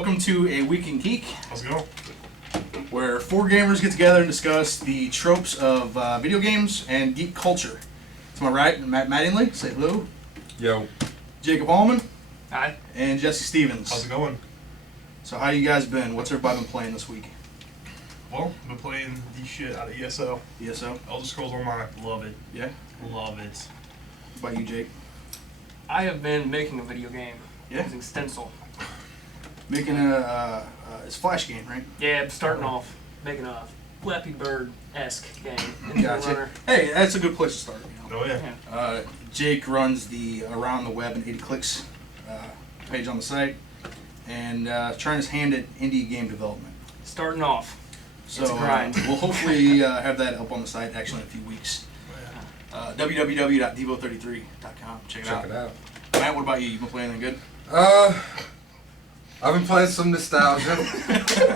Welcome to A Week in Geek. Let's go. Where four gamers get together and discuss the tropes of video games and geek culture. To my right, Matt Mattingly, say hello. Yo. Jacob Allman. Hi. And Jesse Stevens. How's it going? So how you guys been? What's everybody been playing this week? Well, I've been playing the shit out of ESO. ESO? Elder Scrolls Online. Love it. Yeah? Love it. What about you, Jake? I have been making a video game Yeah? using Stencil. Making it's a Flash game, right? Yeah, I'm starting off making a Flappy Bird-esque game. Gotcha. Hey, that's a good place to start. You know? Oh, yeah. Jake runs the Around the Web and 80 Clicks page on the site, and trying his hand at indie game development. Starting off. So It's a grind. we'll hopefully have that up on the site actually in a few weeks. www.devo33.com. Check it out. Matt, what about you? You been playing anything good? I've been playing some nostalgia.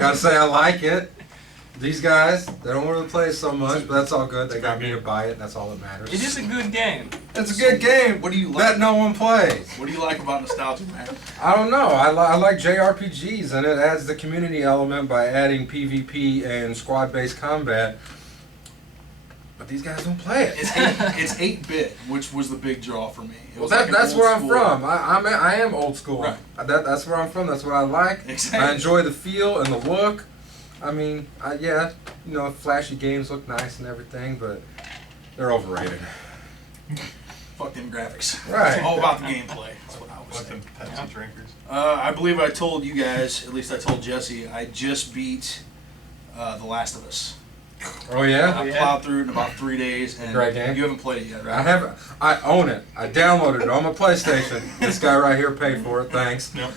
Gotta say I like it. These guys, they don't really play it so much, but that's all good. They got me to buy it. That's all that matters. It is a good game. It's a good game. What do you like? That no one plays. What do you like about nostalgia, Matt? I don't know. I like JRPGs, and it adds the community element by adding PvP and squad-based combat. But these guys don't play it. It's 8-bit, which was the big draw for me. It was Well, like an that's old where I'm school- from. I am old school. Right. That's where I'm from. That's what I like. Exactly. I enjoy the feel and the look. I mean, yeah, you know, flashy games look nice and everything, but they're overrated. Fuck them graphics. Right. It's all about the gameplay. That's what I was Like saying. them Pepsi drinkers. I believe I told you guys, at least I told Jesse, I just beat The Last of Us. Oh yeah. I plowed through it in about 3 days, and Great game. you haven't played it yet, right? I haven't. I own it. I downloaded it on my PlayStation. This guy right here paid for it. Thanks. Yep.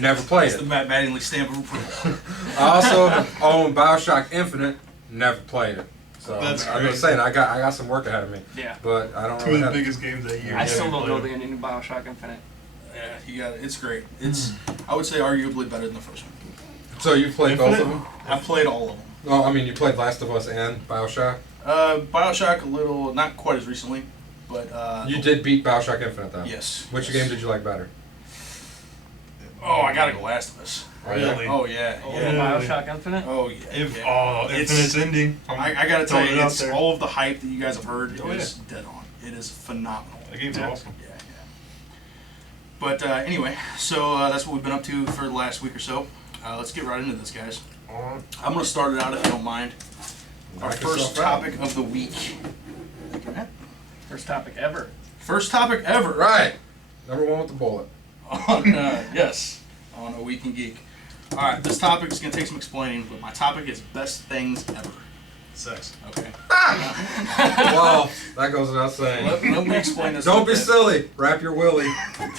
Never played It's the it. Matt Mattingly stamp of approval. I also own BioShock Infinite. Never played it. So That's I'm great. just saying I got some work ahead of me. Yeah. But I don't Two really of the have. biggest games that year. I still don't know the the ending of Bioshock Infinite. Yeah, you got it. It's great. It's I would say arguably better than the first one. So you played both of them? I've played all of them. Oh, I mean, you played Last of Us and BioShock. BioShock a little, not quite as recently, but You did beat BioShock Infinite though. Yes. Which yes. game did you like better? Oh, I gotta go Last of Us. Really? Oh yeah. Oh, Yeah. Bioshock Infinite? Oh yeah. Infinite's ending. I gotta tell throwing you, it out it's there. all of the hype that you guys have heard Oh, is dead on. It is phenomenal. That game's Yeah. awesome. Yeah, yeah. But anyway, so that's what we've been up to for the last week or so. Let's get right into this, guys. I'm gonna start it out if you don't mind. Our Knock first yourself out. topic of the week. Thank you, Matt. First topic ever. First topic ever. Right. Number one with the bullet. On on A Week in Geek. All right, this topic is gonna take some explaining, but my topic is best things ever. Sex. Okay. Well, that goes without saying. Let me explain this. a Don't be little silly. Wrap your willy. bit.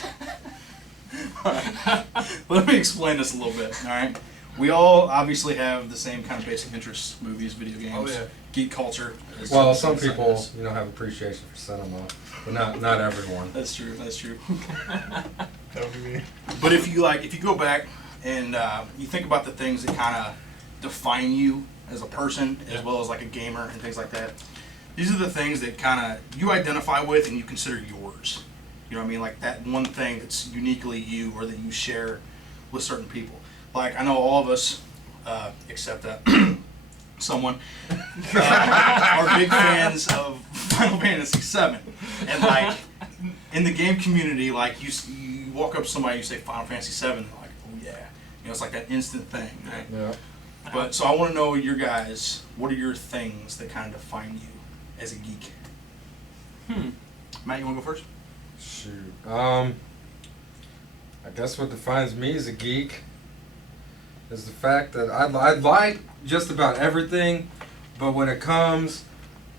Let me explain this a little bit. All right. We all obviously have the same kind of basic interests: movies, video games, Oh, yeah. geek culture. as Well, some some people, is. you know, have appreciation for cinema, but not everyone. That's true. That's true. That would be me. But if you go back and you think about the things that kind of define you as a person, as well as like a gamer and things like that, these are the things that kind of you identify with and you consider yours. You know what I mean? Like that one thing that's uniquely you or that you share with certain people. Like I know all of us, except someone, are big fans of Final Fantasy VII, and like in the game community, like you walk up to somebody, you say Final Fantasy VII, they're like, oh yeah, you know, it's like that instant thing, right? Yeah. But so I want to know your guys, what are your things that kind of define you as a geek? Matt, you want to go first? Shoot. I guess what defines me as a geek is the fact that I like just about everything, but when it comes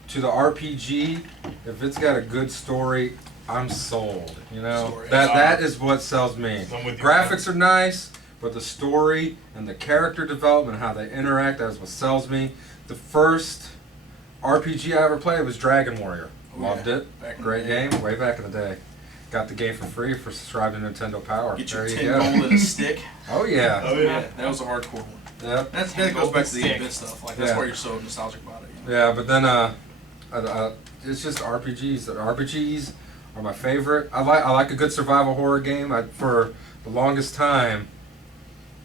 to the RPG, if it's got a good story, I'm sold. You know, Story. that is what sells me. I'm with you. Graphics are nice, but the story and the character development, how they interact, that's what sells me. The first RPG I ever played was Dragon Warrior. Oh, Loved yeah. it. Back in the Great day. game, way back in the day. Got the game for free for subscribing to Nintendo Power. Get your there 10 you gold go. and a stick. Oh yeah. Oh, yeah. That was a hardcore one. Yep. That goes back to the Stick. 8-bit stuff. Like that's Yeah. why you're so nostalgic about it. You know? Yeah, but then it's just RPGs. The RPGs are my favorite. I like a good survival horror game. For the longest time,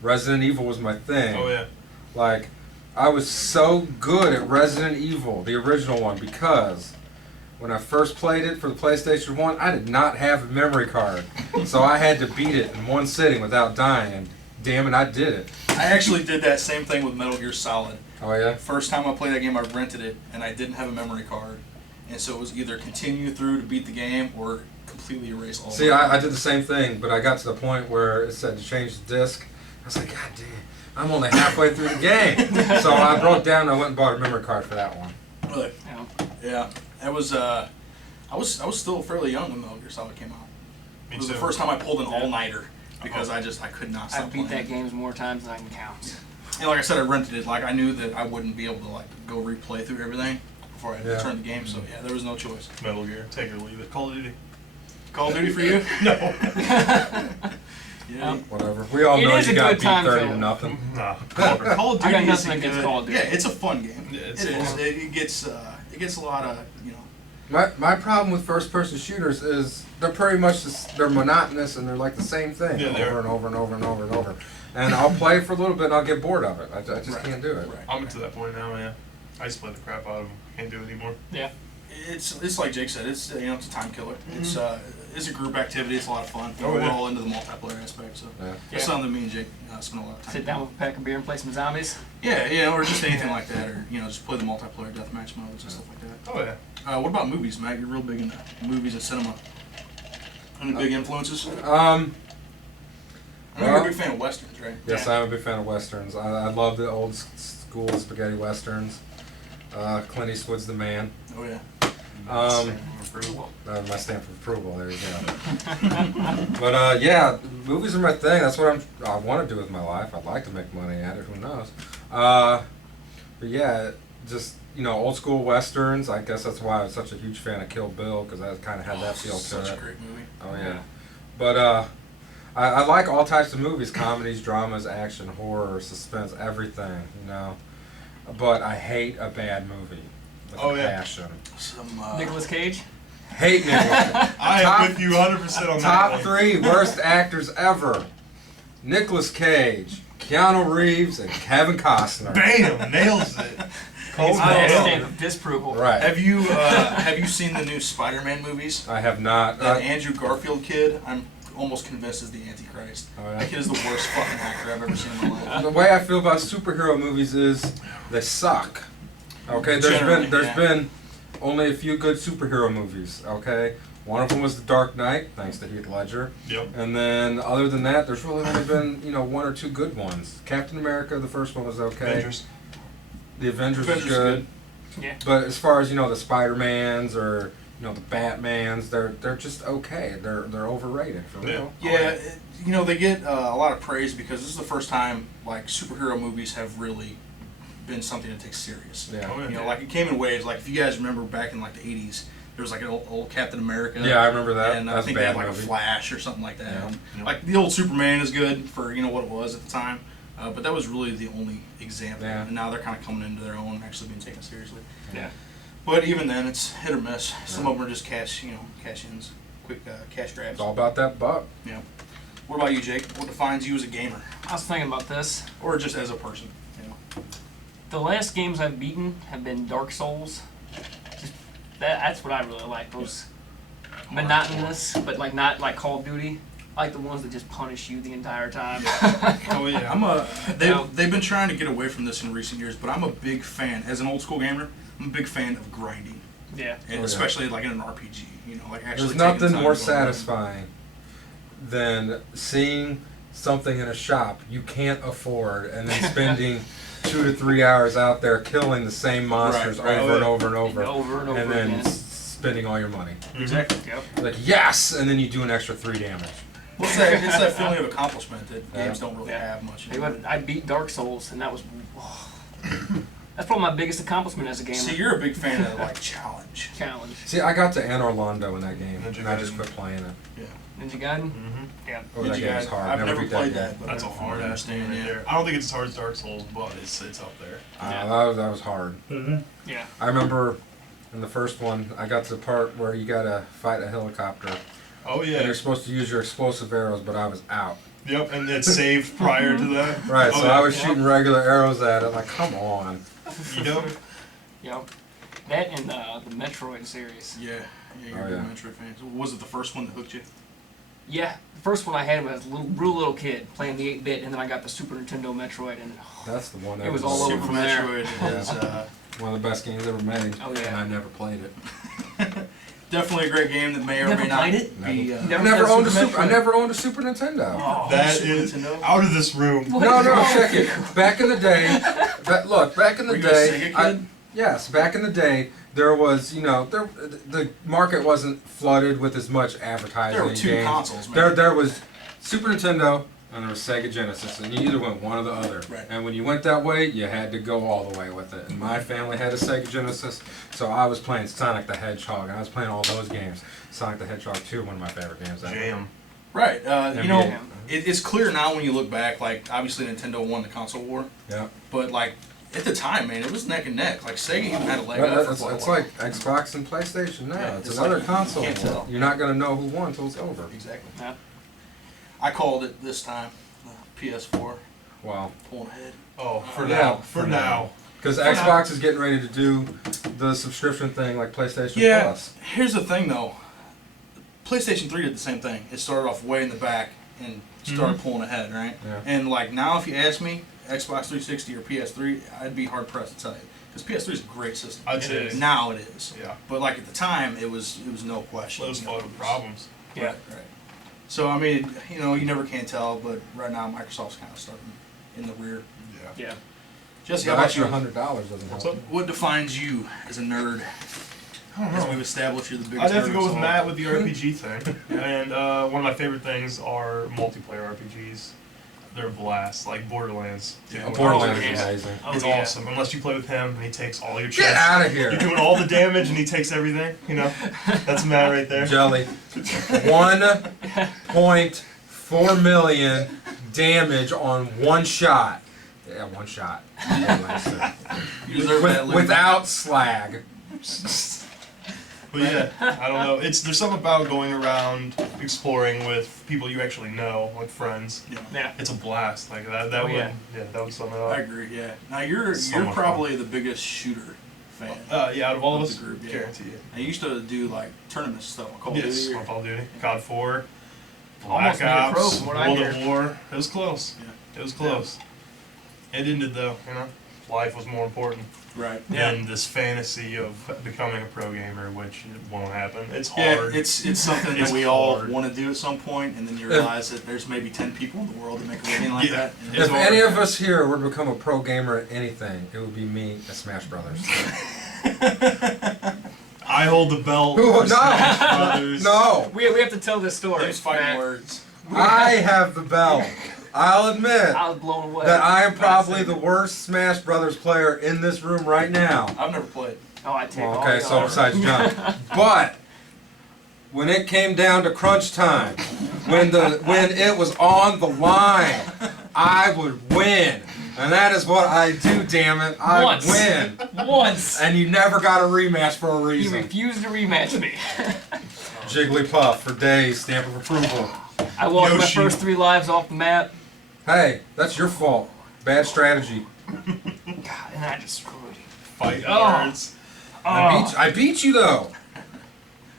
Resident Evil was my thing. Oh yeah. Like, I was so good at Resident Evil, the original one, because when I first played it for the PlayStation 1, I did not have a memory card. So I had to beat it in one sitting without dying. And damn it, I did it. I actually did that same thing with Metal Gear Solid. Oh, yeah? First time I played that game, I rented it, and I didn't have a memory card. And so it was either continue through to beat the game or completely erase all See, of it. I did the same thing, but I got to the point where it said to change the disc. I was like, God damn, I'm only halfway through the game. So I broke down and I went and bought a memory card for that one. Really? Yeah. Yeah. That was, I was still fairly young when Metal Gear Solid came out. Me It was too. the first time I pulled an all-nighter because I could not stop I've beat playing. that game more times than I can count. And like I said, I rented it. Like I knew that I wouldn't be able to like go replay through everything before I Yeah. returned the game. So yeah, there was no choice. Metal Gear, take it or leave it. Call of Duty. Call of Duty for you? No. Yeah. Whatever. We all It know is you a got good beat time 30 to filler. nothing. Nah. Call of I Duty got is nothing against good. Call of Duty. Yeah, it's a fun game. Yeah, it's It is. fun. It gets a lot of My problem with first person shooters is they're pretty much they're monotonous and they're like the same thing Yeah, they over are. and over and over and over and over. And I'll play for a little bit and I'll get bored of it. I just Right. can't do it. Right. I'm to that point now, man. I just play the crap out of them. Can't do it anymore. Yeah. It's like Jake said. It's it's a time killer. It's a group activity. It's a lot of fun. Oh, We're yeah. all into the multiplayer aspect, so Yeah. that's Yeah. something that me and Jake spend a lot of time. Sit down with a pack of beer and play some zombies. Yeah, or just anything like that, or just play the multiplayer deathmatch modes and stuff like that. Oh yeah. What about movies, Matt? You're real big into movies and cinema. Any big influences? I know you're a well- big fan of westerns, right? Yes, Yeah. I'm a big fan of westerns. I love the old school spaghetti westerns. Clint Eastwood's the man. Oh yeah. My stamp of approval. There you go. But yeah, movies are my thing. That's what I want to do with my life. I'd like to make money at it. Who knows? But yeah, just old school westerns. I guess that's why I was such a huge fan of Kill Bill because I kind of had that feel to Such a it. great movie. Oh yeah. But I like all types of movies: comedies, dramas, action, horror, suspense, everything. But I hate a bad movie with Oh, a yeah. passion. Some Nicolas Cage. Hate Nicolas. I Top- am with you 100% on that Top one. 3 worst actors ever: Nicolas Cage, Keanu Reeves, and Kevin Costner. Bam! Nails it. Cold I That don't know. stamp of disapproval. Right. Have you seen the new Spider-Man movies? I have not. That Andrew Garfield kid, I'm almost convinced is the Antichrist. Oh, yeah? That kid is the worst fucking actor I've ever seen in my life. The way I feel about superhero movies is they suck. Okay, Generally, there's yeah. been only a few good superhero movies. Okay, one of them was The Dark Knight, thanks to Heath Ledger. Yep. And then other than that, there's really only been one or two good ones. Captain America, the first one was okay. Avengers. The Avengers was Avengers good. Yeah. But as far as the Spider-Mans or the Batmans, they're just okay. They're overrated for real. Yeah, they get a lot of praise because this is the first time like superhero movies have really been something to take serious. Yeah. Oh, yeah. Like it came in waves. Like if you guys remember back in like the '80s, there was like an old Captain America. Yeah, I remember that. And I That's think a they had bad like movie. a Flash or something like that. Yeah. And, like the old Superman is good for what it was at the time, but that was really the only example. Yeah. And now they're kind of coming into their own, and actually being taken seriously. Yeah. But even then, it's hit or miss. Some of them are just cash-ins, quick cash grabs. It's all about that buck. Yeah. What about you, Jake? What defines you as a gamer, I was thinking about this. or just as a person? The last games I've beaten have been Dark Souls. That's what I really like. Those monotonous, but like not like Call of Duty. I like the ones that just punish you the entire time. Oh yeah. They've been trying to get away from this in recent years, but I'm a big fan. As an old school gamer, I'm a big fan of grinding, Yeah. and Oh, yeah. especially like in an RPG. Like actually. There's taking nothing time more to go around. satisfying than seeing something in a shop you can't afford and then spending 2 to 3 hours out there killing the same monsters Right, over and over and over, Over and over and then again. spending all your money. Exactly. Yep. Like, yes! And then you do an extra 3 damage. Well, it's that feeling of accomplishment that Yeah. games don't really Yeah. have much. Hey, but I beat Dark Souls, and that was. That's probably my biggest accomplishment as a gamer. See, you're a big fan of like challenge. Challenge. See, I got to Anne Orlando in that game, Ninja and I just Gaiden. quit playing it. Ninja Gaiden? Mm-hmm. Yeah. Oh, that Ninja game is Gaiden. hard. I've never beat played game. that, but That's a I hard ass game right yeah. there. I don't think it's as hard as Dark Souls, but it's up there. Yeah. That was hard. Yeah. I remember in the first one, I got to the part where you gotta fight a helicopter. Oh And yeah. you're supposed to use your explosive arrows, but I was out. Yep, and it's saved prior to that. Right, Oh, so yeah. I was shooting regular arrows at it. Like, come on. You know? Yep. That and the Metroid series. Yeah, you're Oh, a big yeah. Metroid fan. So was it the first one that hooked you? Yeah, the first one I had was a real little kid playing the 8-bit, and then I got the Super Nintendo Metroid, and That's the one that It was all over Super from there. Metroid is one of the best games ever made. Oh, yeah. And I never played it. definitely a great game that may or Never may not played it? be. You I never never played owned a Super super. I Metroid? never owned a Super Nintendo. Oh, That Super is Nintendo? out of this room. What No, is no, wrong check with it. you? Back in the day, back in the Were you a day, Sega kid? yes, back in the day, there was, the market wasn't flooded with as much advertising. There were two games. consoles, man. There was Super Nintendo and there was Sega Genesis, and you either went one or the other. Right. And when you went that way, you had to go all the way with it. And my family had a Sega Genesis, so I was playing Sonic the Hedgehog, and I was playing all those games. Sonic the Hedgehog 2, one of my favorite games ever. Jam. Right. You know, NBA. it's clear now when you look back. Like, obviously, Nintendo won the console war, Yeah. but like at the time, man, it was neck and neck. Like Sega even had a leg But up. It's, for quite a it's while. like Xbox and PlayStation now. Yeah, it's it's another like, console. you can't tell. You're not going to know who won until it's over. Exactly. Yeah. I called it this time. PS4 Wow. pulling ahead. Oh, for Yeah, now. for For now. Because For Xbox is getting ready to do the subscription thing like PlayStation Yeah. Plus. Here's the thing, though. PlayStation 3 did the same thing. It started off way in the back and started pulling ahead, right? Yeah. And like now, if you ask me, Xbox 360 or PS3, I'd be hard pressed to tell you because PS3 is a great system. I'd say it is. Now it is. Yeah. But like at the time, it was no question. Those You know, photo problems. Yeah. Right. So I mean, you never can tell, but right now Microsoft's kind of starting in the rear. Yeah. Yeah. Jesse, The how about extra you? $100 doesn't What's help. up? What defines you as a nerd? I don't As know. we've established, you're the biggest. I'd have nerd to go of with us all. Matt with the RPG thing. And one of my favorite things are multiplayer RPGs. They're a blast, like Borderlands. Yeah. Oh, Borderlands yeah. is amazing. Oh, It's yeah. awesome. Unless you play with him and he takes all your Get chests. out of here. You're doing all the damage and he takes everything. That's Matt right there. Jelly. 1.4 million damage on one shot. Yeah, one shot. You deserve that, Luke. Without slag. But yeah, I don't know. There's something about going around exploring with people you actually know, like friends. Yeah. It's a blast. Like that Oh, would yeah. that would sum it I up. agree. Yeah. Now you're So much probably the biggest shooter fan. Yeah, out of all of Of us, the group, yeah. guarantee it. I used to do like tournaments stuff on Call of Yes, Duty. on Call of Duty, COD 4, Almost Black made a Ops, pro from what I World hear. of War. It was close. Yeah. It was close. It ended though. Life was more important Right. Yeah. than this fantasy of becoming a pro gamer, which won't happen. It's Yeah, hard. it's something that It's we all hard. want to do at some point, and then you realize that there's maybe 10 people in the world that make a living like Yeah. that. And It's If hard. any of us here were to become a pro gamer at anything, it would be me at Smash Brothers. I hold the belt. Who- for no. Smash Brothers. No! We have to tell this story. There's fighting Matt. words. I have the belt. I'll admit I was blown away. that I am probably the worst Smash Brothers player in this room right now. I've never played. Oh, I take Well, all okay, the so honor. besides John. But when it came down to crunch time, when it was on the line, I would win. And that is what I do, damn it. I Once. win. Once. And you never got a rematch for a He reason. refused to rematch me. Jigglypuff for days, stamp of approval. I walked my Yoshi. first 3 lives off the map. Hey, that's your fault. Bad strategy. God, and I just screwed you. Fight Oh. words. I beat you though.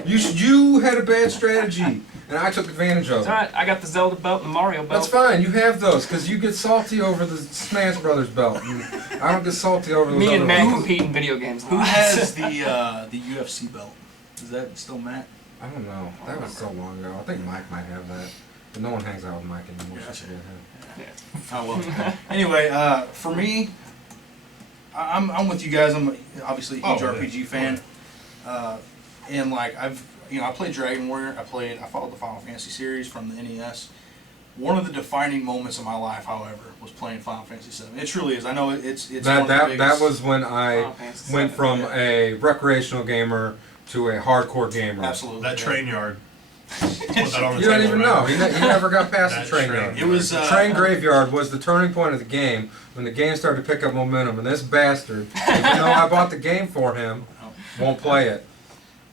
You had a bad strategy, and I took advantage of It's it. alright, I got the Zelda belt and the Mario belt. That's fine. You have those because you get salty over the Smash Brothers belt. And I don't get salty over those Me other and Matt ones. compete in video games. a Who lot. has the UFC belt? Is that still Matt? I don't know. That was so long ago. I think Mike might have that, but no one hangs out with Mike anymore. Yeah. So forget him. Oh well. Anyway, for me, I'm with you guys. I'm obviously a huge Oh, RPG fan, and like I played Dragon Warrior. I followed the Final Fantasy series from the NES. One of the defining moments of my life, however, was playing Final Fantasy VII. It truly is. I know it's one of the That biggest. was when I Final Fantasy went VII, from yeah. a recreational gamer to a hardcore gamer. Absolutely That yeah. train yard. Put that on the You don't table even right know. now. He never got past the That train train yard. It was The train graveyard was the turning point of the game when the game started to pick up momentum, and this bastard, even though I bought the game for him, won't play it.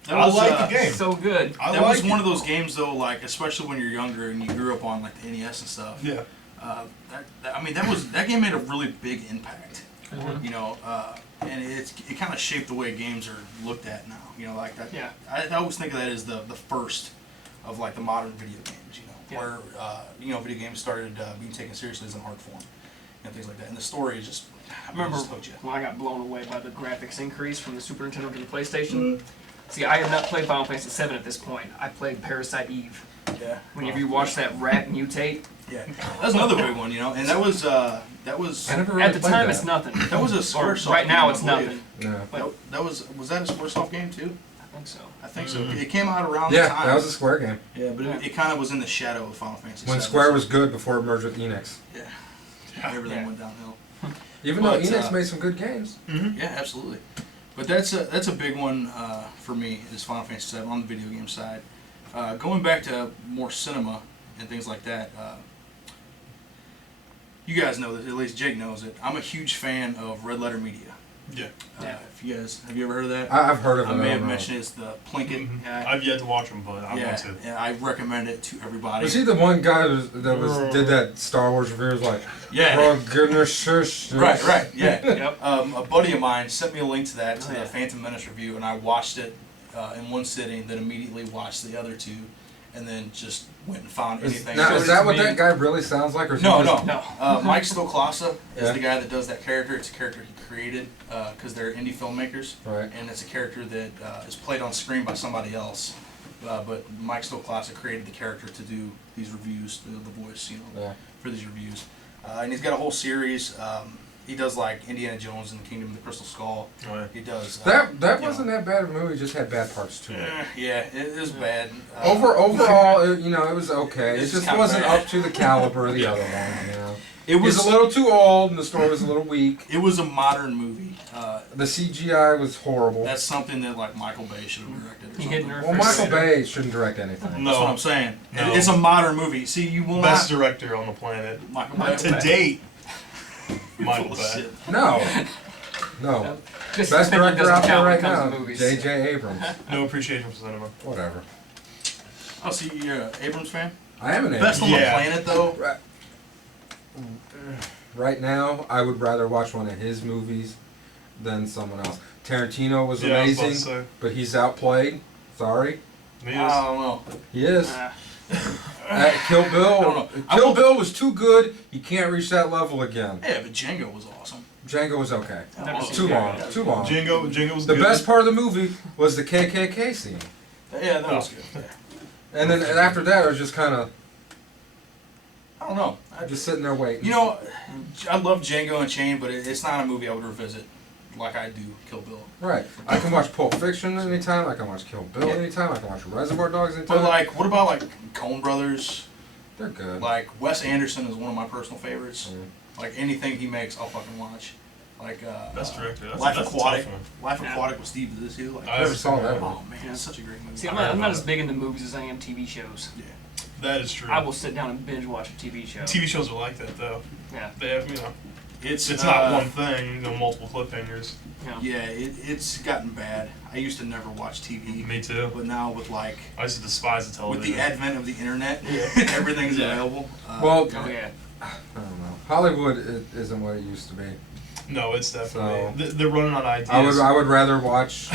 That I was, like the game. So good. I That like was one it. of those games though, like especially when you're younger and you grew up on like the NES and stuff. Yeah. That game made a really big impact. Mhm. You know, and it kind of shaped the way games are looked at now. You know, like that. Yeah. I always think of that as the first of like the modern video games. You know, Yeah. where video games started being taken seriously as an art form and things like that. And the story is just I remember just hooked you. when I got blown away by the graphics increase from the Super Nintendo to the PlayStation. See, I had not played Final Fantasy VII at this point. I played Parasite Eve. Yeah. Whenever you watch that rat mutate, Yeah. That's another big one. You know, and that was I never really at the played time that. it's nothing. that was a Or Squaresoft right now game, it's I believe. nothing. Yeah. But That was that a Squaresoft game too? I think so. I think so. Mhm. It came out around the Yeah, time. that was a Square game. Yeah, but it kind of was in the shadow of Final Fantasy. When VII, Square so- was good before it merged with Enix. Yeah. Everything Yeah. went downhill. Even But, though Enix uh, made some good games. Mm-hmm. Yeah, absolutely. But that's a big one for me is Final Fantasy VII on the video game side. Going back to more cinema and things like that. You guys know this, at least Jake knows it. I'm a huge fan of Red Letter Media. Yeah. Yeah. If you guys have you ever heard of that? I've heard of it. I may I have don't know. mentioned it's the Plinkett. Mhm. guy. I've yet to watch them, but I yeah, want to. yeah, I recommend it to everybody. Was he the one guy that did that Star Wars review? Was like, Yeah. oh goodness, shush. Right, yeah. Yep. A buddy of mine sent me a link to that, to Oh, the yeah. Phantom Menace review, and I watched it in one sitting, then immediately watched the other two, and then just went and found anything. Now, So is that it's what me. that guy really sounds like? Or is he No, just- no. No. Mike Stoklasa is Yeah. the guy that does that character. It's a character he created because they're indie filmmakers, Right. and it's a character that is played on screen by somebody else. But Mike Stoklasa created the character to do these reviews, the voice, Yeah. for these reviews. And he's got a whole series. He does like Indiana Jones and the Kingdom of the Crystal Skull. Oh, yeah. He does. That you know, wasn't that bad of a movie. It just had bad parts to it. Yeah, it is bad. Overall, it was okay. It It's just kinda wasn't bad. up to the caliber of the other one. You know, It was a little too old, and the story was a little weak. It was a modern movie. The CGI was horrible. That's something that like Michael Bay should have directed. Or He something. hit nerve. Well, Michael Bay shouldn't direct anything. That's what No. I'm saying. No. It's a modern movie. See, you will Best not. director on the planet. Michael Michael Bay. To date, Michael Full of Bay. shit. No, no. Just Best opinion director doesn't out there count when right it comes to now, movies. J.J. Abrams. No appreciation for cinema. Whatever. Oh, see, you're an Abrams fan? I am an Best Abrams. on the Yeah. planet, though. Right now, I would rather watch one of his movies than someone else. Tarantino was Yeah, I was about to amazing, say. but he's outplayed. Sorry, He is. I don't know. he is. Uh, Kill Bill. I don't know. I Kill will- Bill was too good. He can't reach that level again. Yeah, but Django was awesome. Django was okay. Never Oh, seen Too Yeah. long. Too long. Django was The good. best part of the movie was the KKK scene, Yeah, that was Oh. good. and then after that, it was just kind of I don't know. just sitting there waiting. You know, I love Django Unchained, but it's not a movie I would revisit like I do Kill Bill. Right. I can watch Pulp Fiction anytime. I can watch Kill Bill Yeah. anytime. I can watch Reservoir Dogs anytime. But like, what about like Coen Brothers? They're good. Like Wes Anderson is one of my personal favorites. Mm. Like anything he makes, I'll fucking watch. Like Best director. That's, Life that's a Aquatic. tough Life Yeah. Aquatic with Steve Zissou. Like, I Never saw that one. oh man, it's such a great movie. See, I'm not as big into movies as I am TV shows. Yeah. That is true. I will sit down and binge watch a TV show. TV shows are like that though. Yeah. They have, you know, It's it's not one thing. You know, multiple cliffhangers. Yeah. Yeah, it's gotten bad. I used to never watch TV, Me too. but now with like I used to despise the with television. the advent of the internet, Yeah. everything's Yeah. available. Well, Oh yeah. I don't know. Hollywood isn't what it used to be. No, it's definitely. So- They're running on ideas. I would rather watch.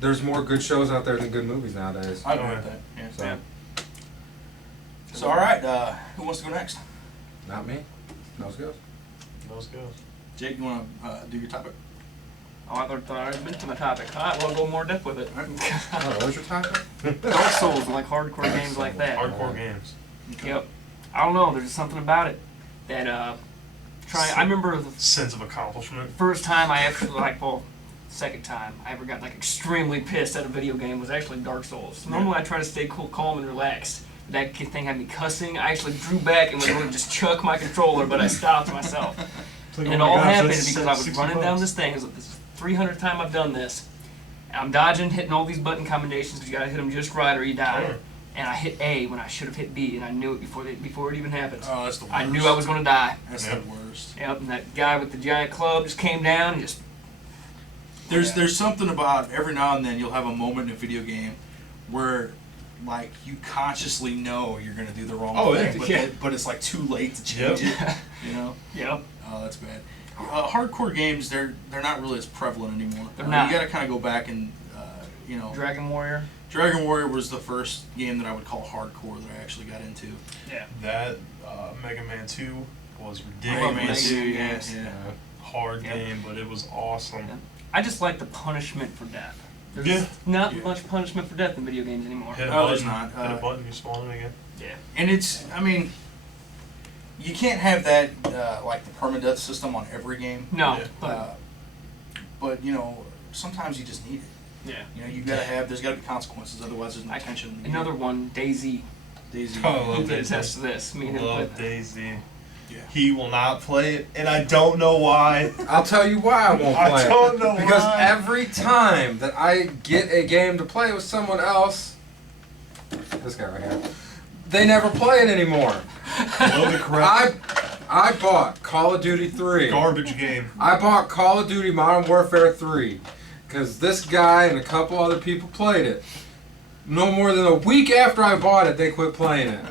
There's more good shows out there than good movies nowadays. I agree with that. Yeah. So, Yeah. So all right, who wants to go next? not me. Nose goes. Those goes. Jake, you want to do your topic? Oh, I thought I already been to my topic. All right, well, I'll go more depth with it. What was your topic? Dark Souls, like hardcore games like that. Hardcore games. Yep. I don't know. There's just something about it that I remember the Sense of accomplishment. first time I actually second time I ever got like extremely pissed at a video game was actually Dark Souls. Normally I try to stay cool, calm, and relaxed. That thing had me cussing. I actually drew back and was going to just chuck my controller, but I stopped myself. And it all happened because I was running down this thing. This is the 300th time I've done this. And I'm dodging, hitting all these button combinations because you got to hit them just right or you die. Sure. And I hit A when I should have hit B, and I knew it before it even happened. Oh, that's the worst. I knew I was going to die. That's Yep. the worst. Yep, and that guy with the giant club just came down and just There's something about every now and then you'll have a moment in a video game where like you consciously know you're gonna do the wrong thing, but it's like too late to change it. You know? Yep. Oh, that's bad. Hardcore games, they're not really as prevalent anymore. They're not. You got to kind of go back and you know. Dragon Warrior. Dragon Warrior was the first game that I would call hardcore that I actually got into. Yeah. That Mega Man 2 was Mega ridiculous. Man 2, yeah. Hard game, but it was awesome. Yeah. I just like the punishment for death. There's Yeah. not much punishment for death in video games anymore. Hit a Oh, there's button, not. hit a button, you spawn it again. Yeah. And it's, I mean, you can't have that like the permadeath system on every game. No, Yeah. But you know, sometimes you just need it. yeah. You know, there's got to be consequences, otherwise there's no tension in the game. Another one, DayZ. Daisy. Oh, I You love can Daisy. attest to this. Me and him Love played. Daisy. Yeah. He will not play it, and I don't know why. I'll tell you why I won't I play don't it. know Because why. every time that I get a game to play with someone else, this guy right here, they never play it anymore. Load of crap. I bought Call of Duty 3. Garbage game. I bought Call of Duty Modern Warfare 3 because this guy and a couple other people played it. No more than a week after I bought it, they quit playing it.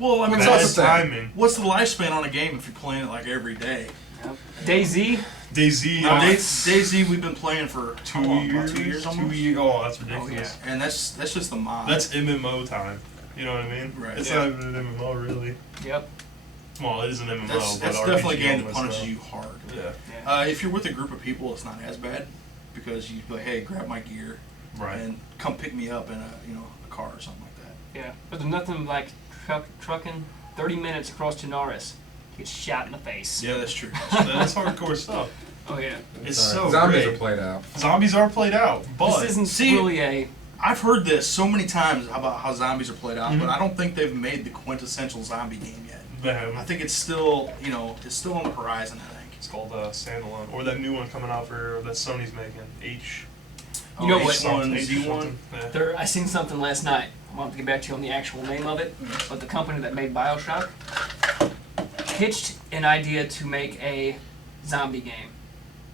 Well, I mean, What's Bad up with that? timing. what's the lifespan on a game if you're playing it like every day? Yep. DayZ. DayZ. DayZ we've been playing for how long? About 2 years almost. 2 years. Oh, that's ridiculous. And that's just the mod. That's MMO time. You know what I mean? Right. It's Yeah. not even an MMO, really. Yep. Well, it is an MMO, that's but definitely a RPG game that almost, punishes though. you hard. Yeah. If you're with a group of people, it's not as bad because you go, hey, grab my gear Right. and come pick me up in a car or something like that. Yeah. But there's nothing like trucking 30 minutes across Chinaris. Get shot in the face. Yeah, that's true. That's hardcore stuff. Oh yeah. It's so Zombies great. are played out. Zombies are played out, but This isn't see- really a. I've heard this so many times about how zombies are played out, Mhm. but I don't think they've made the quintessential zombie game yet. Bam. I think it's still, it's still on the horizon. I think. It's called Standalone, or that new one coming out for that Sony's making. You know what? H1, H Z1. something. Yeah. There, I seen something last night. I want to get back to you on the actual name of it, but the company that made BioShock pitched an idea to make a zombie game.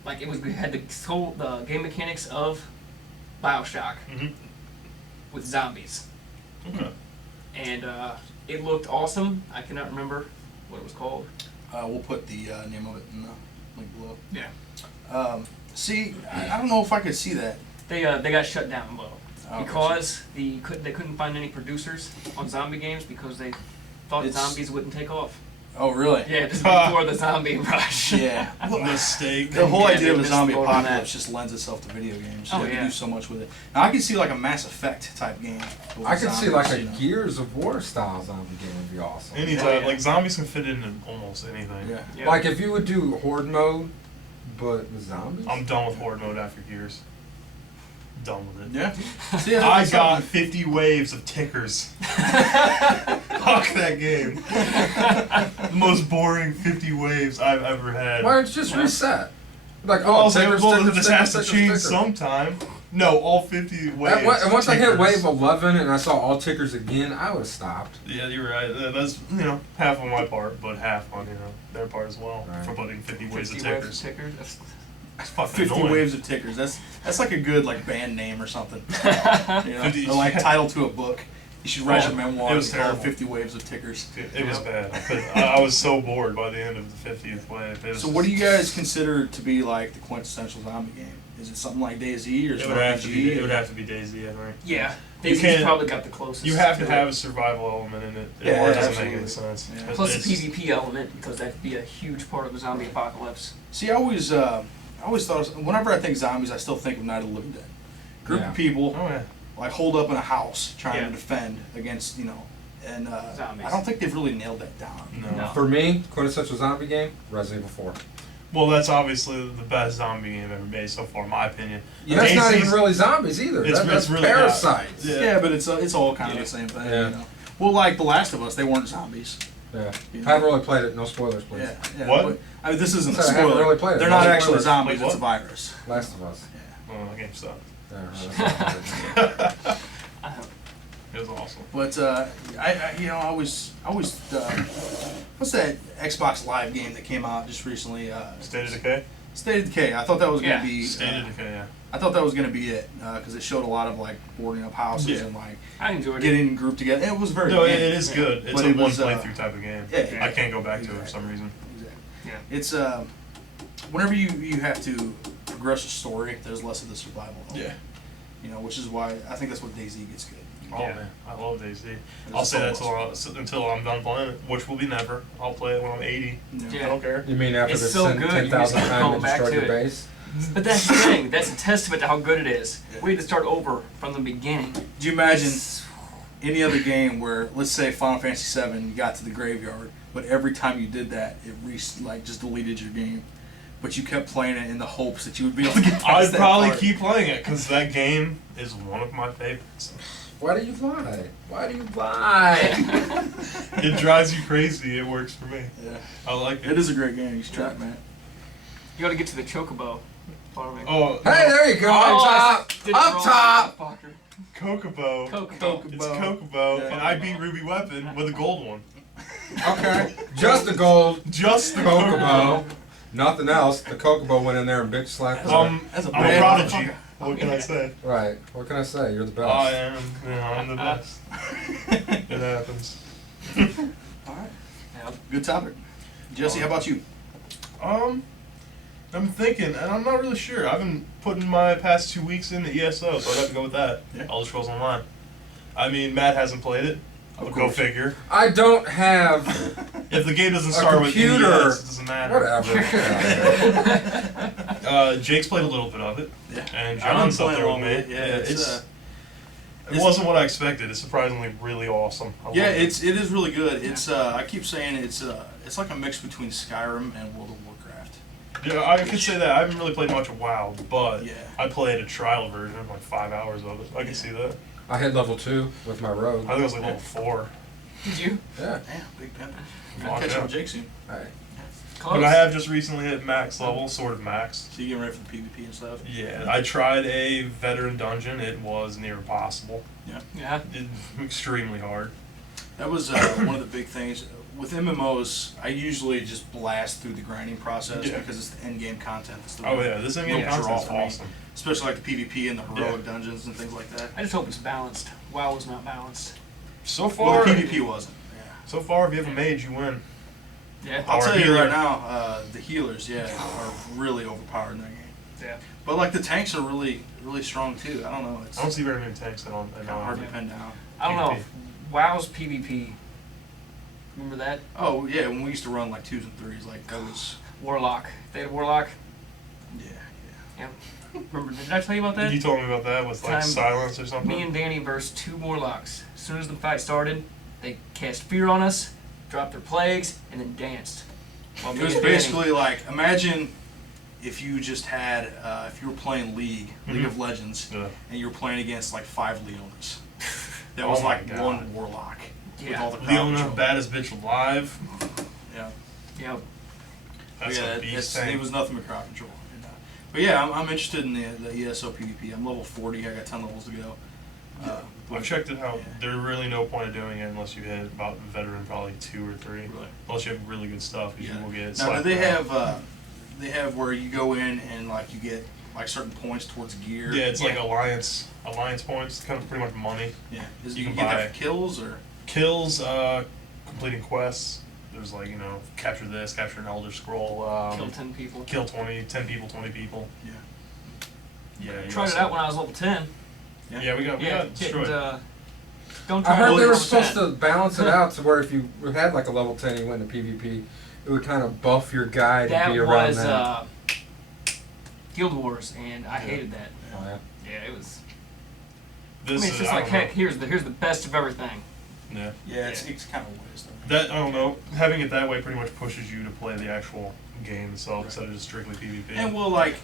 Like it had the game mechanics of BioShock Mhm. with zombies, Okay. and it looked awesome. I cannot remember what it was called. We'll put the name of it in the link below. Yeah. See, I don't know if I could see that. They got shut down though Oh, because they couldn't find any producers on zombie games because they thought It's- zombies wouldn't take off. Oh, really? Yeah, this is before the zombie rush. Yeah. Well, Mistake. the whole Yeah, idea they of a missed zombie the boat on apocalypse that. just lends itself to video games. Oh, You can yeah. do so much with it. Now, I could see like a Mass Effect type game. with I could see like a zombies, Gears of War style zombie game would be awesome. Anytime, Yeah. like zombies can fit into almost anything. Yeah. Yeah. Like if you would do Horde mode, but with zombies. I'm done with horde mode after Gears. Done with it. Yeah. See, I that's got something- 50 waves of tickers. Fuck that game. The most boring 50 waves I've ever had. Why don't you just reset? Like Well, sticker, this sticker, has to sticker, change sticker. sometime. No, all 50 waves. And once I hit tickers. wave 11 and I saw all tickers again, I would have stopped. Yeah, you're right. That's half on my part, but half on their part as well Right. for putting 50 waves of 50 waves of tickers. tickers. That's- That's fucking 50 annoying. waves of tickers. That's like a good like band name or something. 50 Or like title to a book. You should write Oh, a memoir. it was called terrible. 50 Waves of Tickers. It was bad. I was so bored by the end of the 50th wave. It was So what do you guys consider to be like the quintessential zombie game? Is it something like DayZ or is It it would have to be. RPG? It would have to be DayZ, I think. Yeah, You DayZ's can't- probably got the closest. You have to it. have a survival element in it. Yeah, or it doesn't absolutely. make any sense. Yeah. But Plus the it's- PvP element because that'd be a huge part of the zombie apocalypse. See, I always thought whenever I think zombies, I still think of Night of the Living Dead. Group Yeah. of people Oh yeah. like holed up in a house trying Yeah. to defend against and Zombies. I don't think they've really nailed that down. No. No. For me, quintessential zombie game, Resident Evil 4. Well, that's obviously the best zombie game ever made so far, in my opinion. That's not DayZ's even really zombies either. It's- That's it's really not. parasites. Yeah. Yeah, but it's all kind of Yeah. the same thing. Yeah. Well, like The Last of Us, they weren't zombies. Yeah. You know? Haven't really played it. No spoilers, please. Yeah. yeah What? But, I mean, this isn't a So I haven't spoiler. really played it. They're No not actually spoilers. zombies. Like It's a what? virus. Last of Us. Yeah. Oh, that game sucked. Yeah, that's It was awesome. But I always what's that Xbox Live game that came out just recently? State of Decay? State of Decay. I thought that was gonna Yeah. be. State of Decay, yeah. I thought that was gonna be it because it showed a lot of like boarding up houses Yeah. and like I enjoyed it. getting grouped together. It was very. No, it good. is good. It's But a it one was, playthrough type of game. Yeah, I can't go back to it for some reason. Exactly. Yeah. It's whenever you have to progress a story, there's less of the survival. element, Yeah. You know, which is why I think that's what DayZ gets good. Oh Yeah. man, I love DayZ. There's I'll say that so until I'm done playing it, which will be never. I'll play it when I'm 80. Yeah. I don't care. You mean after It's the so good, you 10,000 just keep times going you back destroyed to your it. base? But that's the thing. That's a testament to how good it is. Yeah. We had to start over from the beginning. Do you imagine any other game where, let's say Final Fantasy VII, you got to the graveyard, but every time you did that, it just deleted your game, but you kept playing it in the hopes that you would be able to get past I'd that probably part. keep playing it because that game is one of my favorites. Why do you lie? Why do you lie? It drives you crazy. It works for me. Yeah. I like It it. is a great game. You should try it, man. You gotta get to the chocobo part of it. Oh, Hey, there you go. Oh, I Up top. did it Up wrong, top. motherfucker. Chocobo. Chocobo. It's Chocobo, Yeah. and I beat Ruby Weapon with a gold one. Okay. Just the gold Just the Kokomo. Nothing else. The Kokomo went in there and bitch slapped her. That's a I'm a bad prodigy. motherfucker. What can I say? Right. What can I say? You're the best. I am. Yeah, I'm the best. It happens. Alright. Yep. Good topic. Jesse, how about you? I'm thinking, and I'm not really sure. I've been putting my past 2 weeks into ESO, so I'd have to go with that. Yeah. Elder Scrolls Online. I mean, Matt hasn't played it. Of Go course. figure. I don't have If the game doesn't a start with computer. NES, it doesn't matter. Whatever. Jake's played a little bit of it, Yeah. and I've been John's up playing there with along me. with it. Yeah, it it's, wasn't what I expected. It's surprisingly really awesome. I Yeah, love it. it is really good. It's I keep saying it's like a mix between Skyrim and World of Warcraft. Yeah, I could say that. I haven't really played much of WoW, but Yeah. I played a trial version, like 5 hours of it. I can see that. I hit level 2 with my rogue. I think it was like level 4. Did you? Yeah. Damn, big pimp. Fuck I'll catch yeah. up with Jake soon. Hey. Close. But I have just recently hit max level, sort of max. So you getting ready for the PvP and stuff? Yeah, I tried a veteran dungeon. It was near impossible. Yeah. Extremely hard. That was one of the big things. With MMOs, I usually just blast through the grinding process Yeah. because it's the end game content. That's the Oh real- yeah, this real in-game draw content's for me. awesome. Especially like the PvP and the heroic Yeah. dungeons and things like that. I just hope it's balanced. WoW was not balanced. So Well, far, the PvP wasn't. Yeah. so far, if you have a mage, you win. Yeah. I'll Or tell you healer. right now, the healers, yeah, are really overpowered in that game. Yeah. But like the tanks are really, really strong too. I don't know. It's I don't see very many tanks at all. kind of hard to pin down. I don't know. PvP. WoW's PvP. Remember that? Oh yeah, when we used to run like 2s and 3s, like that was Warlock. They had a Warlock. yeah. Yeah. Remember? Did I tell you about that? You told me about that with like Time- silence or something. Me and Danny versed 2 Warlocks. As soon as the fight started, they cast fear on us, dropped their plagues, and then danced. While It me was and Danny- basically like imagine if you just had if you were playing League Mhm. of Legends, Yeah. and you were playing against like 5 Leonas. That Oh was my like God. one Warlock with Yeah. all the crowd Leona, control. baddest bitch alive. Yeah. Yep. That's yeah, a beast it tank. was nothing but crowd control. And, but yeah, I'm interested in the ESO PvP. I'm level 40. I got 10 levels to go. I've checked it out. Yeah. There's really no point of doing it unless you hit about veteran probably 2 or 3. Really? Unless you have really good stuff, because you will get Now, do slapped they around. have they have where you go in and like you get like certain points towards gear? Yeah, it's like Yeah. alliance points. It's kind of pretty much money. Yeah. Is You you can get buy- that for kills or? Kills, completing quests. There's like, capture this, capture an Elder Scroll. Kill 10 people. Kill 10 people, 20 people. Yeah. Yeah, you Tried it also- out when I was level 10. Yeah, we got Didn't, destroyed. don't I try heard it they were level supposed 10. to balance it out to where if you had like a level 10 and you went into PvP, it would kind of buff your guy to That be around was that. Guild Wars, and I hated that. Oh, yeah. Yeah, it was. This it's is, just I like, don't know. heck, here's the best of everything. Yeah. Yeah, it's kind of a waste. That, I don't know, having it that way pretty much pushes you to play the actual game itself instead of just strictly PvP. And well, like,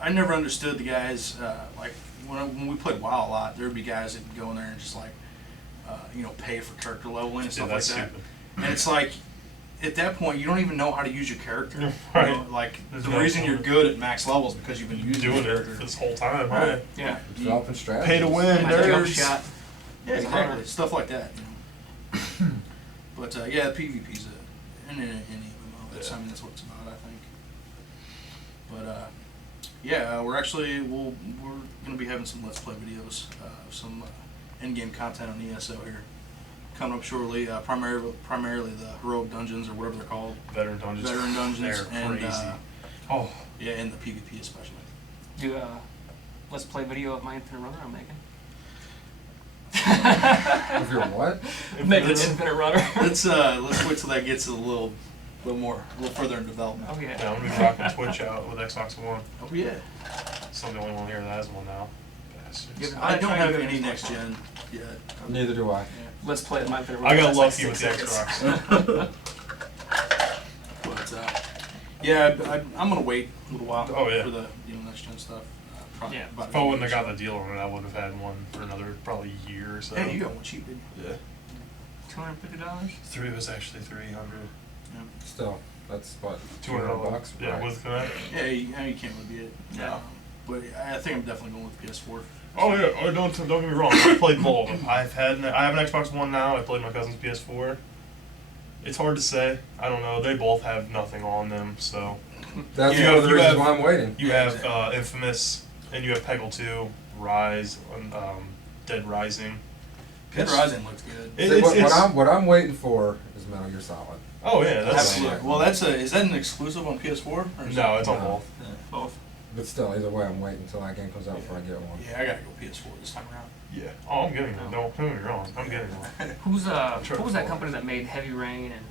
I never understood the guys, like, when we played WoW a lot, there would be guys that would go in there and just, like, pay for character leveling and Yeah, stuff that's like that. stupid. And it's like, at that point, you don't even know how to use your character. You Right. know, like, There's the no reason you're point. good at max levels because you've been You're using doing your it character. this whole time, Right. right? Yeah. Developing strategies. Pay to win, My jump nerds. shot. Yeah, exactly. Stuff like that. But yeah, the PvP's in any MMO. I mean, that's what it's about, I think. But we're gonna be having some Let's Play videos, some in-game content on ESO here coming up shortly. Primarily the heroic dungeons or whatever they're called. Veteran dungeons. They're and, crazy. Oh yeah, and the PvP especially. Do Let's Play video of my Infinite Runner I'm making. If you're what? Make an Infinite Runner. Let's wait till that gets a little further in development. Oh yeah. Yeah, I'm gonna be rocking Twitch out with Xbox One. Oh yeah. So I'm the only one here that has one now. Bastards. I don't try have to get any an next Xbox gen yet. Neither do I. Let's Play my Infinite Runner. I got That's like lucky with the 6 seconds. Xbox. But yeah, I'm gonna wait a little while Oh, yeah. for the next gen stuff. Probably Yeah. about If I wouldn't have got the the deal on it, I would have had one for another probably year or so. Hey, you got one cheap, didn't you? Yeah. $250. It was actually 300. Still, that's what, $200. $200? Yeah, Right. with Connect. Yeah, you can't really beat it. Yeah. But I think I'm definitely going with the PS4. Oh yeah. Oh, don't get me wrong. I played both. I have an Xbox One now. I played my cousin's PS4. It's hard to say. I don't know. They both have nothing on them, so That's Yeah, one of the you reasons have- why I'm waiting. you have Infamous, and you have Peggle 2, Rise, and Dead Rising. Dead Rising looks good. See, what I'm waiting for is Metal Gear Solid. Oh yeah, that's Absolutely. Well, is that an exclusive on PS4? Or is no, it- it's on No. both. Both. But still, either way, I'm waiting until that game comes out before I get one. Yeah, I gotta go PS4 this time around. Yeah. Oh, I'm getting one. Don't get me wrong. I'm getting one. Who's Sure. what was that company that made Heavy Rain and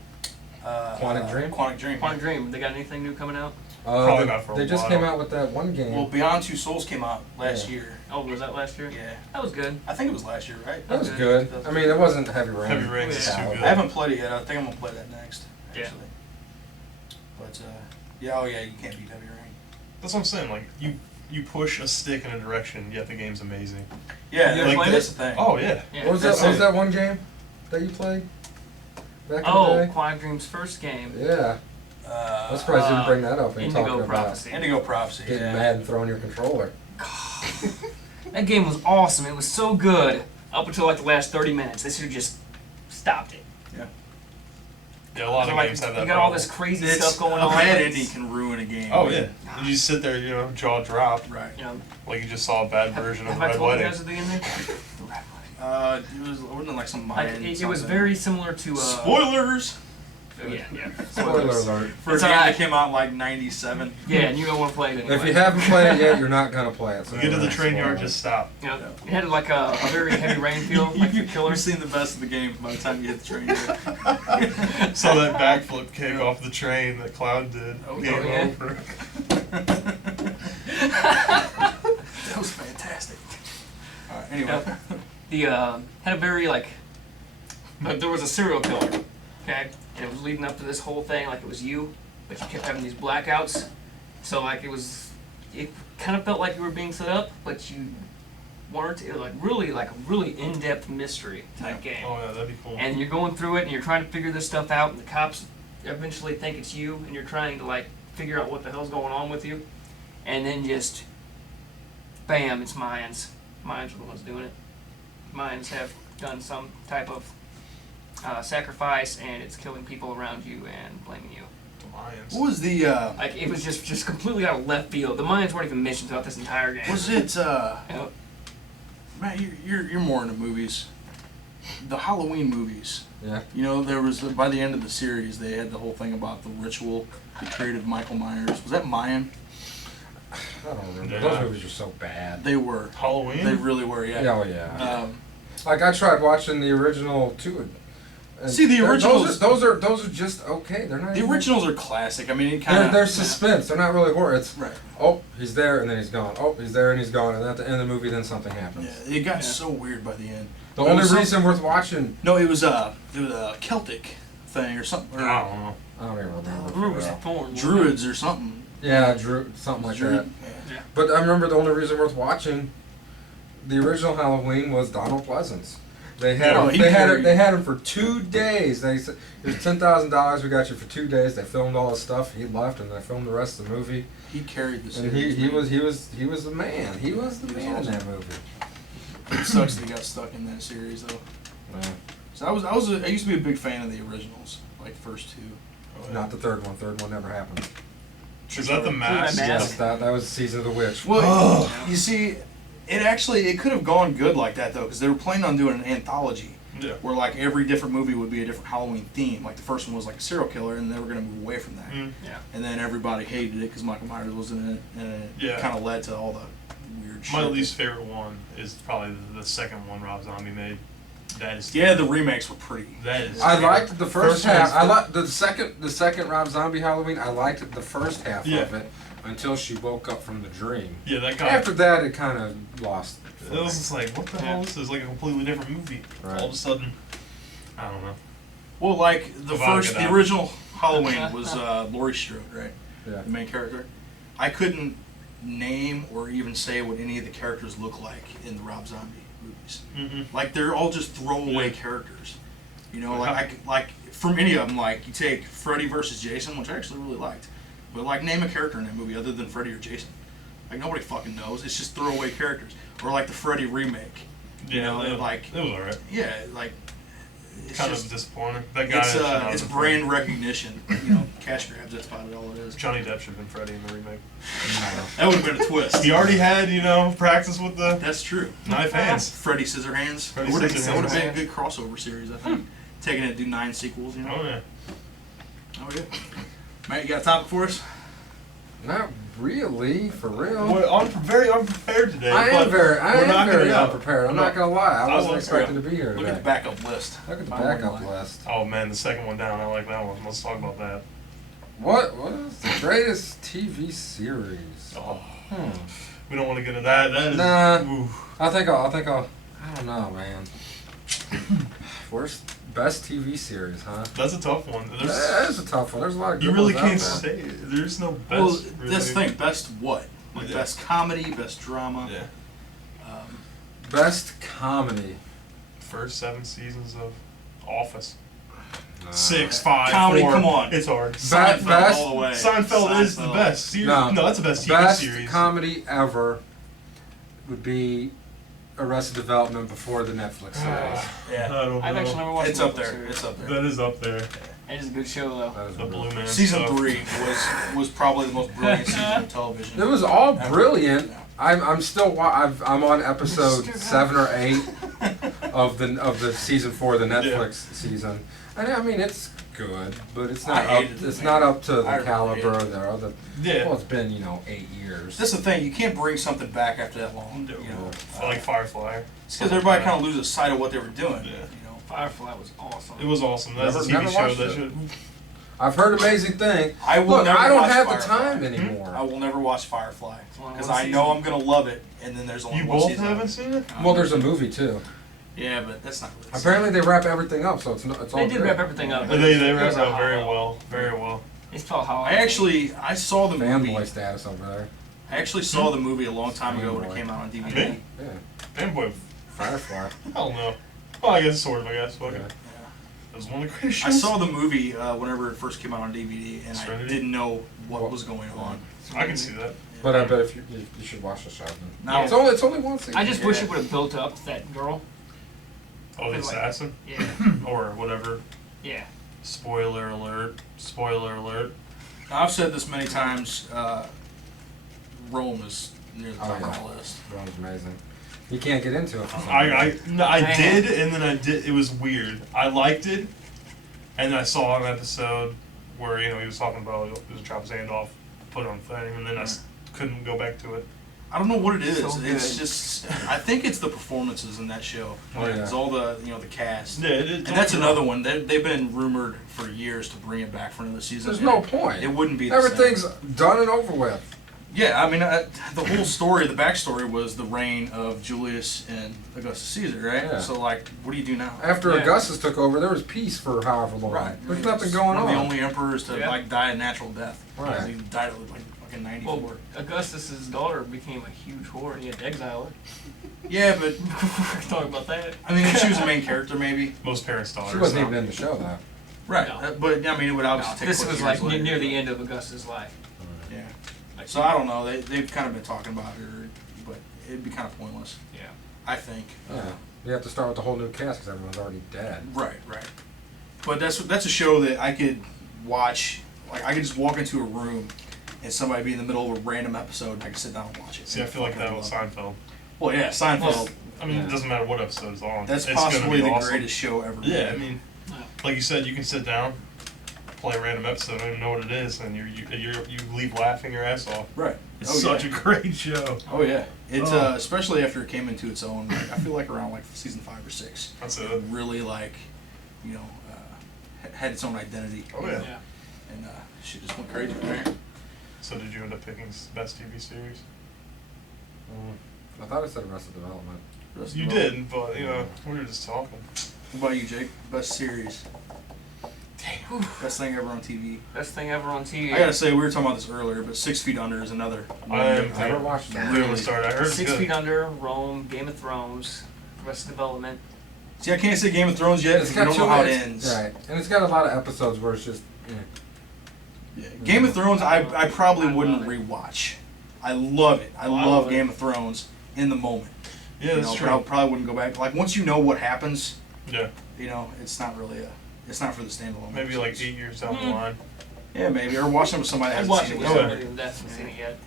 Quantic Dream? Quantic Dream. Quantic Dream? They got anything new coming out? Probably they, not for a they just while. came out with that one game. Well, Beyond Two Souls came out last Yeah. year. Oh, was that last year? Yeah. That was good. I think it was last year, right? that was okay. good. I mean, it wasn't Heavy Rain. Heavy Rain is Yeah. too I good. haven't played it yet. I think I'm gonna play that next. Yeah. Actually. But yeah, oh yeah, you can't beat Heavy Rain. That's what I'm saying. Like you push a stick in a direction, yet the game's amazing. Yeah, You like, played that's it? the thing. Oh yeah. Yeah. What was That's that? What was it. that one game that you played back in Oh, the day? Quantic Dream's first game. Yeah, I'm surprised you didn't bring that up. And Indigo talking about Prophecy. Indigo Prophecy. getting Yeah. mad and throwing your controller. That game was awesome. It was so good up until like the last 30 minutes. They should have just stopped it. Yeah, a lot So, of like, games have that. you got all problem. this crazy It's stuff going a on. bad It's- ending can ruin a game. Oh yeah. You just sit there, jaw dropped, Right. You know, like you just saw a bad version of have the I Red told you Wedding. guys at the end there? Wasn't it like some Like, Mayan it was something? very similar to. Spoilers Yeah. Spoiler alert. for a It's game alright. that came out in like '97. Yeah, and you don't want to play it anyway. If you haven't played it yet, you're not gonna play it. So You get to the don't train spoil yard, it. just stop. You know, it had like a very heavy rain feel, like the You've killer. seen the best of the game by the time you hit the train. Yard. Saw that backflip kick off the train that Cloud did. Oh, Game yeah. over. That was fantastic. All right, anyway. The had a very like, but there was a serial killer, okay, and it was leading up to this whole thing like it was you, but you kept having these blackouts, so like it kind of felt like you were being set up, but you weren't. It was like a really in-depth mystery type game, Oh yeah, that'd be cool. and you're going through it and you're trying to figure this stuff out, and the cops eventually think it's you, and you're trying to like figure out what the hell's going on with you, and then just, bam, it's Mayans. Mayans are the ones doing it. Mayans have done some type of sacrifice, and it's killing people around you and blaming you. The Lions. What was the? Like, it was just completely out of left field. The Mayans weren't even mentioned throughout this entire game. Was it? You know, Matt, you're more into movies. The Halloween movies. Yeah. There was by the end of the series, they had the whole thing about the ritual that created Michael Myers. Was that Mayan? I don't remember. Yeah. Those movies are so bad. They were. Halloween? They really were. Yeah. Oh yeah. Um, Like I tried watching the original too. and See, the originals- Those are just okay. They're not. the even- originals are classic. I mean, it kind of. They're suspense. They're not really horror. It's Right. oh, he's there and then he's gone. Oh, he's there and he's gone. And at the end of the movie, then something happens. Yeah, it got so weird by the end. The It only was reason worth watching. No, it was a Celtic thing or something. Or I don't know. I don't even remember. Druids Yeah. of Thorn. wasn't it? Druids or something. Yeah, something like that. Yeah. But I remember the only reason worth watching the original Halloween was Donald Pleasance. They had Oh, him. he They had him. carried- They had him for 2 days. They said, "Here's $10,000. We got you for 2 days." They filmed all his stuff. He left, and they filmed the rest of the movie. He carried the And series. he man. was the man. He was the He was man in awesome. that movie. It sucks that he got stuck in that series though. Yeah. So I used to be a big fan of the originals, like the first two. Oh, yeah. Not the third one. Third one never happened. Is that the mask? Yes, that was Season of the Witch. Well, you see, it could have gone good like that though, because they were planning on doing an anthology. Yeah. Where like every different movie would be a different Halloween theme. Like the first one was like a serial killer, and they were gonna move away from that. Yeah. And then everybody hated it because Michael Myers was in it, and it kind of led to all the weird shit. My least favorite one is probably the second one Rob Zombie made. That is. Yeah, the remakes were pretty. That is. I liked the first half. one's I liked the second Rob Zombie Halloween. I liked the first half of it until she woke up from the dream. Yeah, that guy. After that, it kind of lost. It was just like, what the hell? This is like a completely different movie. Right. All of a sudden, I don't know. Well, like the original Halloween was Laurie Strode, right? Yeah. The main character. I couldn't name or even say what any of the characters look like in the Rob Zombie movies. Mm-hmm. Like they're all just throwaway characters. You know, like from any of them, like you take Freddy versus Jason, which I actually really liked, but like name a character in that movie other than Freddy or Jason. Like nobody fucking knows. It's just throwaway characters. Or like the Freddy remake. You know, like it was alright. Yeah, like it's Kind just, of disappointing. That guy. it's brand recognition. You know, cash grabs. That's about all it is. Johnny Depp should have been Freddy in the remake. That would have been a twist. He already had, practice with the That's true. knife hands. Freddy Scissorhands. Freddy That would Scissorhands. have been a good crossover series, I think. Taking it to do 9 sequels, you know. Oh yeah. Oh yeah. Matt, you got a topic for us? Not really, for real. We're very unprepared today. I am very know. unprepared. I'm not gonna lie. I wasn't expecting to be here Look today. at the backup list. Look at the My backup line. list. Oh man, the second one down. I like that one. Let's talk about that. What is the greatest TV series? Oh, Hmm. we don't want to get into that. That is. Nah. Oof. I think I'll. I don't know, man. Worst best TV series, huh? That's a tough one. That is a tough one. There's a lot of good You really ones out can't there. say. There's no best. Well, really. that's the thing. Best what? Like Yeah. best comedy, best drama. Yeah. Best comedy. First 7 seasons of Office. Nah. 6, 5, Comedy, 4. come on. It's hard. Seinfeld best- all the way. Seinfeld is the best. Series. No. No, that's the best TV Best series. comedy ever would be Arrested Development before the Netflix series. I Yeah. don't know. I've actually never watched It's the up Netflix there. series. It's up there. That is up there. It is a good show though. That is The real. Blue Man. Season stuff. 3 was probably the most brilliant season of television. It was all ever. brilliant. Yeah. I'm still I'm on episode 7 or 8 of the season 4 of the Netflix season, and I mean it's good, but it's not I up. hated it, It's man. not up to I the really caliber hated of their other. Yeah. Well, it's been 8 years. That's the thing. You can't bring something back after that long. No. You know, Like Firefly. it's because everybody kind of loses sight of what they were doing. Yeah. You know. Firefly was awesome. It was awesome. That's a Never TV show watched that it. should. I've heard amazing things. I will Look, never I don't watch have Firefly. the time anymore. I will never watch Firefly only because one I know season. I'm gonna love it, and then there's only You one both season. haven't seen it? Well, there's a movie too. Yeah, but that's not really. the same. Apparently, they wrap everything up, so it's all. They did good. wrap everything up. They It wrapped was it a up very hollow. well. Very well. It's felt how I saw the movie. Fanboy status over there. I actually saw the movie a long time ago when it Fanboy. came out on DVD. Me? Yeah, Fanboy. Firefly. Hell no. Well, I guess sort of. I guess. Fuck Yeah. it. It was one of the greatest I shows. saw the movie whenever it first came out on DVD, and I Serenity? didn't know what was going on. I can see that. But I bet if you should watch the show. Then. Now, It's only one season. I just wish Yeah. it would have built up to that girl. Oh, the Like- assassin? Yeah. Or whatever. Yeah. Spoiler alert. Spoiler alert. I've said this many times. Rome is near the top Oh, of yeah. my list. That was amazing. You can't get into it. For some I reason. did, and then I did. It was weird. I liked it, and I saw an episode where he was talking about it was a chop his hand off, put it on the thing, and then I couldn't go back to it. I don't know what it is. So It's good. just. I think it's the performances in that show. Oh, yeah. It's all the the cast. Yeah, And that's another one. They've been rumored for years to bring it back for another season. There's and no point. It wouldn't be. The Everything's same. done and over with. Yeah, I mean, the whole story, the backstory was the reign of Julius and Augustus Caesar, right? Yeah. So, like, what do you do now? After Yeah. Augustus took over, there was peace for however long. Right. There's He nothing was going one of on. the only emperors to Yeah. die a natural death. Right. He died at like fucking 94. Well, Augustus's daughter became a huge whore, and he had to exile her. Yeah, but Talk about that. I mean, if she was a main character, maybe. most parents' daughters. She wasn't now. even in the show, though. Right. No. But I mean, it would obviously take This place was years like later. near the end of Augustus' life. Yeah. Like, So I don't know. They've kind of been talking about her, but it'd be kind of pointless. Yeah. I think. Yeah. You have to start with the whole new cast because everyone's already dead. Right. But that's a show that I could watch. Like I could just walk into a room and somebody be in the middle of a random episode, and I can sit down and watch it. See, I feel like that with Seinfeld. Well, yeah, Seinfeld. Well, I mean, it doesn't matter what episode it's on. That's it's gonna possibly be the awesome. greatest show ever. Yeah, I made. mean, like you said, you can sit down, play a random episode, don't even know what it is, and you leave laughing your ass off. Right. It's such a great show. Oh yeah, it's especially after it came into its own. Like, I feel like around like season 5 or 6, That's it. it really like, you know, had its own identity. Oh yeah. Yeah. And shit just went crazy from there. So did you end up picking best TV series? I thought I said Arrested Development. You did, but you know, we were just talking. What about you, Jake? Best series? Damn. Best thing ever on TV? Best thing ever on TV. I gotta say, we were talking about this earlier, but 6 Feet Under is another. I never watched I that. really started. I heard it's 6 good. Feet Under, Rome, Game of Thrones, Arrested Development. See, I can't say Game of Thrones yet because I don't know how it ends. Right, and it's got a lot of episodes where it's just. Yeah. Game of Thrones, I probably wouldn't rewatch. I love it. I love Game of Thrones in the moment. Yeah, that's true. But I probably wouldn't go back. Like once you know what happens, Yeah, you know, it's not really it's not for the standalone. maybe like episodes. 8 years down the line. Yeah, maybe, or watch them with somebody that I'd hasn't watch seen it it with yet. somebody who hasn't seen it yet.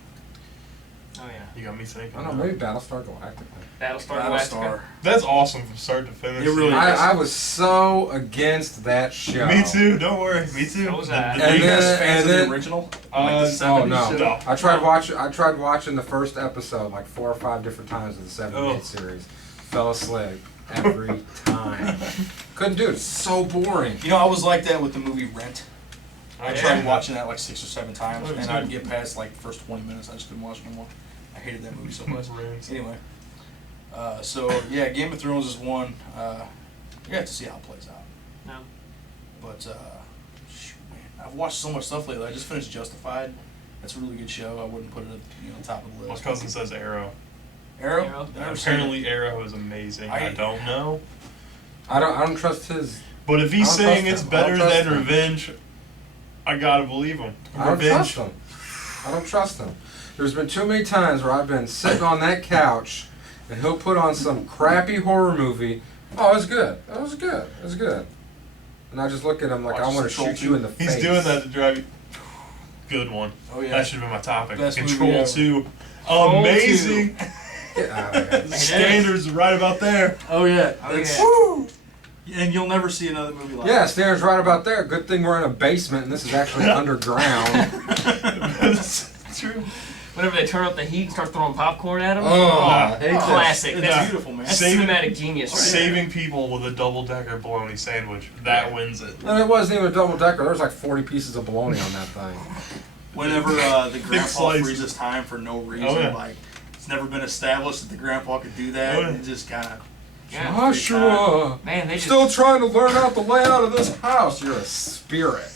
Oh yeah. You got me thinking. I don't know, maybe Battlestar Galactica. Battlestar Battlestar. That's awesome from start to finish. It really is. I was so against that show. Me too. Don't worry. Me too. So was I. Are And you guys then- fans and of then- the original? Uh, Like the Oh 70s no! show? I tried watching the first episode like 4 or 5 different times of the 78 Oh. series. Fell asleep every time. Couldn't do it. It's so boring. You know, I was like that with the movie Rent. I Yeah. tried watching that like 6 or 7 times, Oh, it was and I'd good. get past like the first 20 minutes. I just couldn't watch it anymore. I hated that movie so much. Rams. Anyway, so yeah, Game of Thrones is one. You have to see how it plays out. No. But shoot, man, I've watched so much stuff lately. I just finished Justified. That's a really good show. I wouldn't put it at top of the My list. cousin says Arrow. Arrow. Arrow? Never seen it. Apparently, Arrow is amazing. I don't know. I don't trust his. But if he's I don't saying trust it's him. I better don't trust than him. Revenge, I gotta believe him. I don't Revenge. trust him. I don't trust him. There's been too many times where I've been sitting on that couch and he'll put on some crappy horror movie. Oh, it's good. It was good. It was good. And I just look at him like I want to Control shoot you in the face. He's doing that to drive you. Good one. Oh yeah. That should have been my topic. Best movie Control ever. 2. Control Amazing. Get out of here. The standards right about there. Oh yeah. Oh, That's, yeah. Woo! And you'll never see another movie like Yeah, that. Stan's right about there. Good thing we're in a basement and this is actually underground. That's true. Whenever they turn up the heat and start throwing popcorn at them. Oh, I hate that. Classic. It's That's, beautiful, man. that's Saving- cinematic genius right Saving people with a double-decker bologna sandwich. That wins it. And it wasn't even a double decker. There was like 40 pieces of bologna on that thing. Whenever the grandpa slices. freezes time for no reason, Oh, yeah. like it's never been established that the grandpa could do that. Oh, yeah. And it just kind of. Yeah. Joshua, Man, they just still trying to learn out the layout of this house. You're a spirit.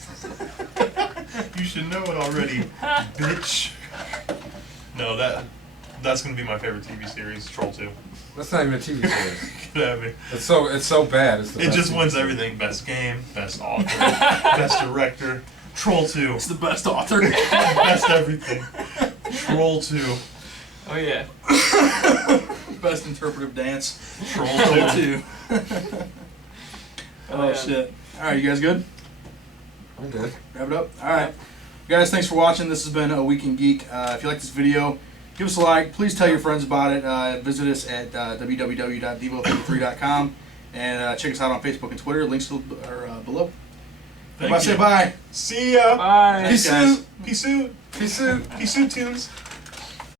You should know it already, bitch. No, that's gonna be my favorite TV series, Troll 2. That's not even a TV series. Get at me. It's so bad. It's the It best just TV wins series. everything. Best game, best author, best director. Troll 2. It's the best author. Best everything. Troll 2. Oh yeah. Best interpretive dance. Troll Troll 2. 2. Oh yeah. shit! All right, you guys good? I'm good. Wrap it up. All right, guys. Thanks for watching. This has been a Week in Geek. If you like this video, give us a like. Please tell your friends about it. Visit us at www.devo33.com and check us out on Facebook and Twitter. Links are below. Thank Everybody say you. bye. See ya. Bye. Peace out. Peace out. Peace out. Peace out tunes.